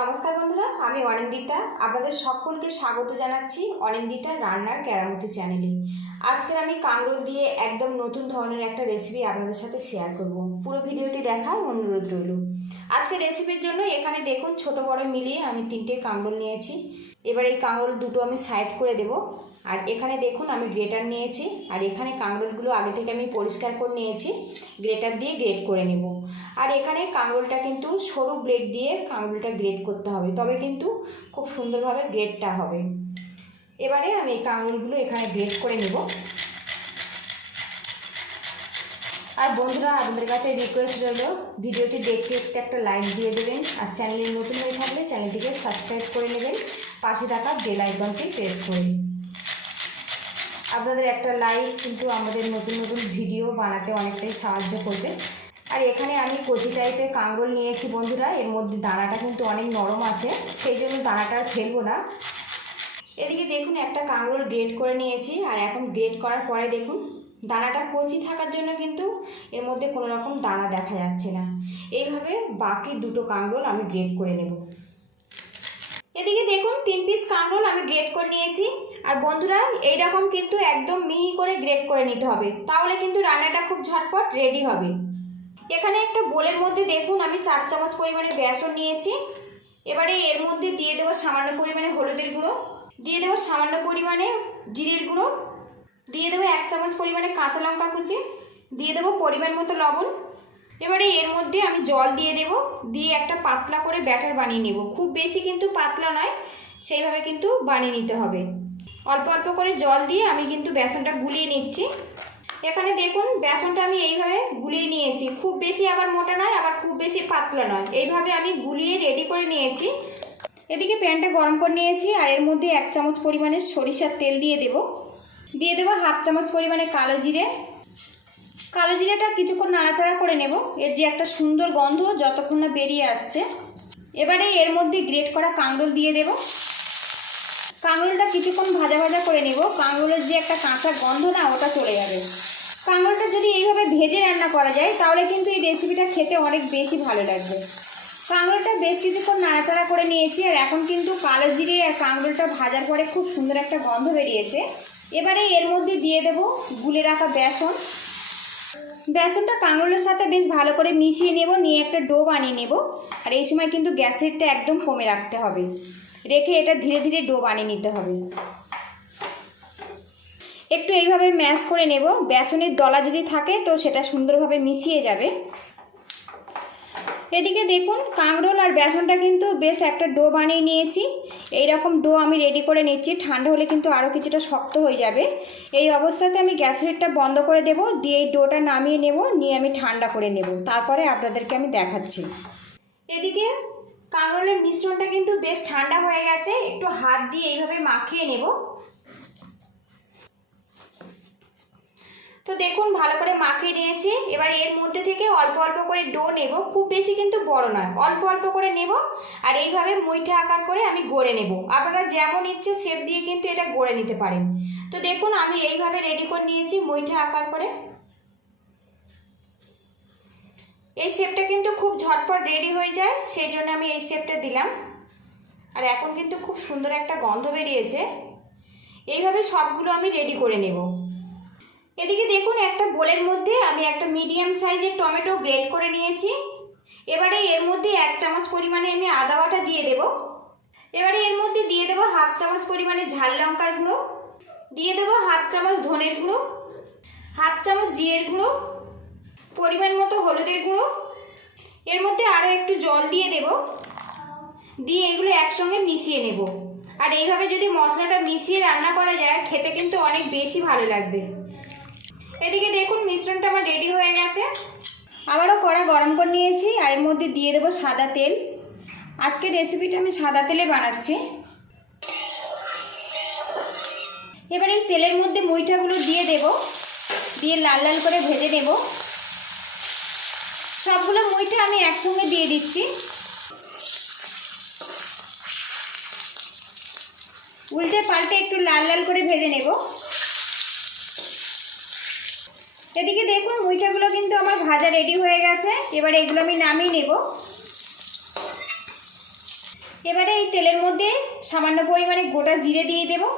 নমস্কার বন্ধুরা, আমি অনিন্দিতা। আপনাদের সকলকে স্বাগত জানাচ্ছি অনিন্দিতা রান্নার কেরামতি চ্যানেলে। আজকে আমি কাঁকরোল দিয়ে একদম নতুন ধরনের একটা রেসিপি আপনাদের সাথে শেয়ার করব। পুরো ভিডিওটি দেখার অনুরোধ রইল। আজকে রেসিপির জন্য এখানে দেখুন ছোট বড় মিলিয়ে আমি 3টে কাঁকরোল নিয়েছি। এবার এই কাঁকরোল দুটো আমি সাইড করে দেব। আর এখানে দেখুন আমি গ্রেটার নিয়েছি, আর এখানে কাঁকরোলগুলো আগে থেকে আমি পরিষ্কার করে নিয়েছি, গ্রেটার দিয়ে গ্রেট করে নেব। আর এখানে কাঁকরোলটা কিন্তু সরু ব্লেড দিয়ে কাঁকরোলটা গ্রেট করতে হবে, তবে কিন্তু খুব সুন্দরভাবে গ্রেটটা হবে। এবারে আমি এই কাঁকরোলগুলো এখানে গ্রেট করে নেব। আর বন্ধুরা, আপনাদের কাছে রিকোয়েস্ট রইল ভিডিওটি দেখতে দেখতে একটা লাইক দিয়ে দেবেন, আর চ্যানেলে নতুন হয়ে থাকলে চ্যানেলটিকে সাবস্ক্রাইব করে নেবেন, পাশে থাকা বেল আইকনটি প্রেস করে। আপনাদের একটা লাইক কিন্তু আমাদের নতুন নতুন ভিডিও বানাতে অনেকটাই সাহায্য করবে। আর এখানে আমি কচি টাইপের কাঁকরোল নিয়েছি বন্ধুরা, এর মধ্যে দানাটা কিন্তু অনেক নরম আছে, সেই জন্য দানাটা আর ফেলবো না। এদিকে দেখুন একটা কাঁকরোল গ্রেট করে নিয়েছি, আর এখন গ্রেট করার পরে দেখুন দানাটা কচি থাকার জন্য কিন্তু এর মধ্যে কোনো রকম দানা দেখা যাচ্ছে না। এইভাবে বাকি দুটো কাঁকরোল আমি গ্রেট করে নেব। এদিকে দেখুন 3 পিস কাঁকরোল আমি গ্রেট করে নিয়েছি। আর বন্ধুরা, এইরকম কিন্তু একদম মিহি করে গ্রেট করে নিতে হবে, তাহলে কিন্তু রান্নাটা খুব ঝটপট রেডি হবে। এখানে একটা বোলের মধ্যে দেখুন আমি 4 চামচ পরিমাণে বেসন নিয়েছি। এবারে এর মধ্যে দিয়ে দেবো সামান্য পরিমাণে হলুদের গুঁড়ো, দিয়ে দেবো সামান্য পরিমাণে জিরের গুঁড়ো, দিয়ে দেবো 1 চামচ পরিমাণে কাঁচা লঙ্কা কুচি, দিয়ে দেবো পরিমাণ মতো লবণ। এবারে এর মধ্যে আমি জল দিয়ে দেব, দিয়ে একটা পাতলা করে ব্যাটার বানিয়ে নেব। খুব বেশি কিন্তু পাতলা নয়, সেইভাবে কিন্তু বানিয়ে নিতে হবে। অল্প অল্প করে জল দিয়ে আমি কিন্তু বেসনটা গুলিয়ে নিচ্ছি। এখানে দেখুন বেসনটা আমি এইভাবে গুলিয়ে নিয়েছি, খুব বেশি আবার মোটা নয়, আবার খুব বেশি পাতলা নয়, এইভাবে আমি গুলিয়ে রেডি করে নিয়েছি। এদিকে প্যানটা গরম করে নিয়েছি, আর এর মধ্যে 1 চামচ পরিমাণে সরিষার তেল দিয়ে দেবো 1/2 চামচ পরিমাণে কালো জিরে। কালো জিরেটা কিছুক্ষণ নাড়াচাড়া করে নেব, এর যে একটা সুন্দর গন্ধ যতক্ষণ না বেরিয়ে আসছে। এবারে এর মধ্যে গ্রেট করা কাঁকরোল দিয়ে দেব। কাঁকরোলটা কিছুক্ষণ ভাজা ভাজা করে নেব, কাঁকরোলের যে একটা কাঁচা গন্ধ না ওটা চলে যাবে। কাঁকরোলটা যদি এইভাবে ভেজে রান্না করা যায় তাহলে কিন্তু এই রেসিপিটা খেতে অনেক বেশি ভালো লাগবে। কাঁকরোলটা বেশ কিছুক্ষণ নাড়াচাড়া করে নিয়েছি, আর এখন কিন্তু কালো জিরে আর কাঁকরোলটা ভাজার পরে খুব সুন্দর একটা গন্ধ বেরিয়েছে। এবারে এর মধ্যে দিয়ে দেব গুলে রাখা বেসন। বেসনটা কাঁকরোলের সাথে বেশ ভালো করে মিশিয়ে নেব, নিয়ে একটা ডো বানিয়ে নেব। আর এই সময় কিন্তু গ্যাসেরটা একদম কমে রাখতে হবে, রেখে এটা ধীরে ধীরে ডো বানিয়ে নিতে হবে। একটু এইভাবে ম্যাশ করে নেব, বেসনের দলা যদি থাকে তো সেটা সুন্দরভাবে মিশিয়ে যাবে। এদিকে দেখুন কাঁকরোল আর বেসনটা কিন্তু বেশ একটা ডো বানিয়ে নিয়েছি। এই রকম ডো আমি রেডি করে নিচ্ছি, ঠান্ডা হলে কিন্তু আরও কিছুটা শক্ত হয়ে যাবে। এই অবস্থাতে আমি গ্যাসের হিটটা বন্ধ করে দেব, দিয়ে এই ডোটা নামিয়ে নেব, নিয়ে আমি ঠান্ডা করে নেব, তারপরে আপনাদেরকে আমি দেখাচ্ছি। এদিকে কাঁকরোলের মিশ্রণটা কিন্তু বেশ ঠান্ডা হয়ে গেছে, একটু হাত দিয়ে এইভাবে মাখিয়ে নেব। তো দেখুন ভালো করে মাখিয়ে নিয়েছি। এবার এর মধ্যে থেকে অল্প অল্প করে ডো নেব, খুব বেশি কিন্তু বড় নয়, অল্প অল্প করে নেব। আর এইভাবে মুইঠা আকার করে আমি গড়ে নেব। আপনারা যেমন ইচ্ছে শেপ দিয়ে কিন্তু এটা গড়ে নিতে পারেন। তো দেখুন আমি এইভাবে রেডি করে নিয়েছি মুইঠা আকার করে। এই শেপটা কিন্তু খুব ঝটপট রেডি হয়ে যায়, সেই জন্য আমি এই শেপটা দিলাম। আর এখন কিন্তু খুব সুন্দর একটা গন্ধ বেরিয়েছে। এইভাবে সবগুলো আমি রেডি করে নেব। এদিকে দেখুন একটা বোলের মধ্যে আমি একটা মিডিয়াম সাইজের টমেটো গ্রেট করে নিয়েছি। এবারে এর মধ্যে 1 চামচ পরিমাণে আমি আদা বাটা দিয়ে দেব। এবারে এর মধ্যে দিয়ে দেব 1/2 চামচ পরিমাণে ঝাল লঙ্কার গুঁড়ো, দিয়ে দেব 1/2 চামচ ধনের গুঁড়ো, 1/2 চামচ জিরের গুঁড়ো, পরিমাণ মতো হলুদের গুঁড়ো। এর মধ্যে আরও একটু জল দিয়ে দেব, দিয়ে এগুলো একসঙ্গে মিশিয়ে নেব। আর এইভাবে যদি মশলাটা মিশিয়ে রান্না করা যায় খেতে কিন্তু অনেক বেশি ভালো লাগবে। এদিকে দেখুন মিশ্রণটা আমার রেডি হয়ে গেছে। আবারও কড়া গরম করে নিয়েছি, আর এর মধ্যে দিয়ে দেবো সাদা তেল। আজকের রেসিপিটা আমি সাদা তেলে বানাচ্ছি। এবার এই তেলের মধ্যে মুইঠাগুলো দিয়ে দেব, দিয়ে লাল লাল করে ভেজে নেব। সবগুলো মুইঠা আমি একসঙ্গে দিয়ে দিচ্ছি। উল্টে পাল্টে একটু লাল লাল করে ভেজে নেব। এদিকে দেখুন মুইঠাগুলো কিন্তু আমার ভাজা রেডি হয়ে গেছে। এবার এগুলো আমি নামিয়ে নেব। এবারে এই তেলের মধ্যে সামান্য পরিমাণে গোটা জিরে দিয়ে দেবো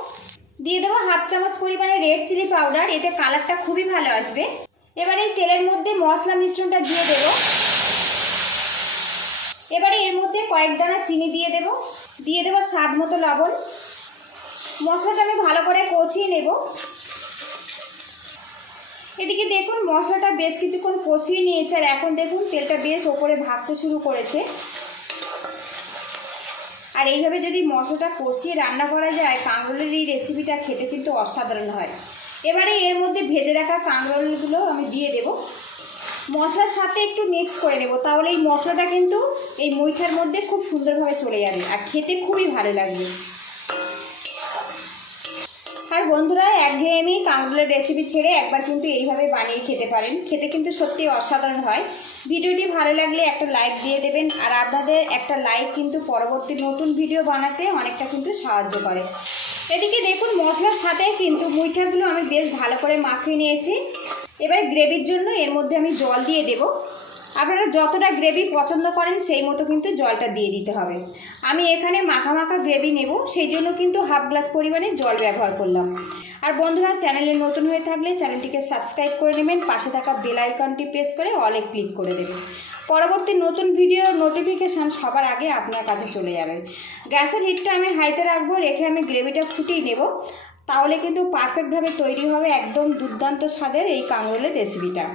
1/2 চামচ পরিমাণে রেড চিলি পাউডার, এতে কালারটা খুবই ভালো আসবে। এবারে এই তেলের মধ্যে মশলা মিশ্রণটা দিয়ে দেব। এবারে এর মধ্যে কয়েক দানা চিনি দিয়ে দেব স্বাদ মতো লবণ। মশলাটা আমি ভালো করে কষিয়ে নেব। এদিকে দেখুন মশলাটা বেশ কিছুক্ষণ কষিয়ে নিয়েছে, আর এখন দেখুন তেলটা বেশ ওপরে ভাসতে শুরু করেছে। আর এইভাবে যদি মশলাটা কষিয়ে রান্না করা যায়, কাঁকরোলের এই রেসিপিটা খেতে কিন্তু অসাধারণ হয়। এবারে এর মধ্যে ভেজে রাখা কাঁকরোলগুলো আমি দিয়ে দেব। মশলার সাথে একটু মিক্স করে নেব, তাহলে এই মশলাটা কিন্তু এই মুইঠার মধ্যে খুব সুন্দরভাবে চলে যাবে আর খেতে খুবই ভালো লাগবে। আর বন্ধুরা, একঘেয়েমি কাঁকরোলের রেসিপি ছেড়ে একবার কিন্তু এইভাবে বানিয়ে খেতে পারেন, খেতে কিন্তু সত্যি অসাধারণ হয়। ভিডিওটি ভালো লাগলে একটা লাইক দিয়ে দেবেন, আর আপনাদের একটা লাইক কিন্তু পরবর্তী নতুন ভিডিও বানাতে অনেকটা কিন্তু সাহায্য করে। এদিকে দেখুন মশলার সাথে কিন্তু মুইঠাগুলো আমি বেশ ভালো করে মাখিয়ে নিয়েছি। এবার গ্রেভির জন্য এর মধ্যে আমি জল দিয়ে দেব। আপনারা যতটা গ্রেভি পছন্দ করেন সেই মতো কিন্তু জলটা দিয়ে দিতে হবে। আমি এখানে মাখা মাখা গ্রেভি নেব, সেই জন্য কিন্তু 1/2 গ্লাস পরিমাণে জল ব্যবহার করলাম। আর বন্ধুরা, চ্যানেলে নতুন হয়ে থাকলে চ্যানেলটিকে সাবস্ক্রাইব করে নেবেন, পাশে থাকা বেল আইকনটি প্রেস করে অলে ক্লিক করে দেবেন। পরবর্তী নতুন ভিডিও নোটিফিকেশান সবার আগে আপনার কাছে চলে যাবে। গ্যাসের হিটটা আমি হাইতে রাখবো, রেখে আমি গ্রেভিটা ফুটিয়ে নেব, তাহলে কিন্তু পারফেক্টভাবে তৈরি হবে একদম দুর্দান্ত স্বাদের এই কাঁকরোলের রেসিপিটা।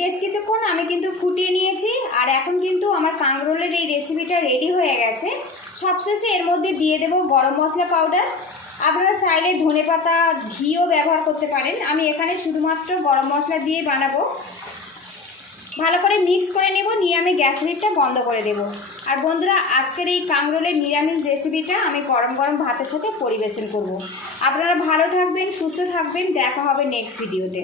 বেশ কিছুক্ষণ আমি কিন্তু ফুটিয়ে নিয়েছি, আর এখন কিন্তু আমার কাঁকরোলের এই রেসিপিটা রেডি হয়ে গেছে। সবশেষে এর মধ্যে দিয়ে দেব গরম মশলা পাউডার। আপনারা চাইলে ধনেপাতা ঘিও ব্যবহার করতে পারেন, আমি এখানে শুধুমাত্র গরম মশলা দিয়ে বানাবো। ভালো করে মিক্স করে নেব, নিয়ে আমি গ্যাস লিডটা বন্ধ করে দেব। আর বন্ধুরা, আজকের এই কাঁকরোলের নিরামিষ রেসিপিটা আমি গরম গরম ভাতের সাথে পরিবেশন করব। আপনারা ভালো থাকবেন, সুস্থ থাকবেন, দেখা হবে নেক্সট ভিডিওতে।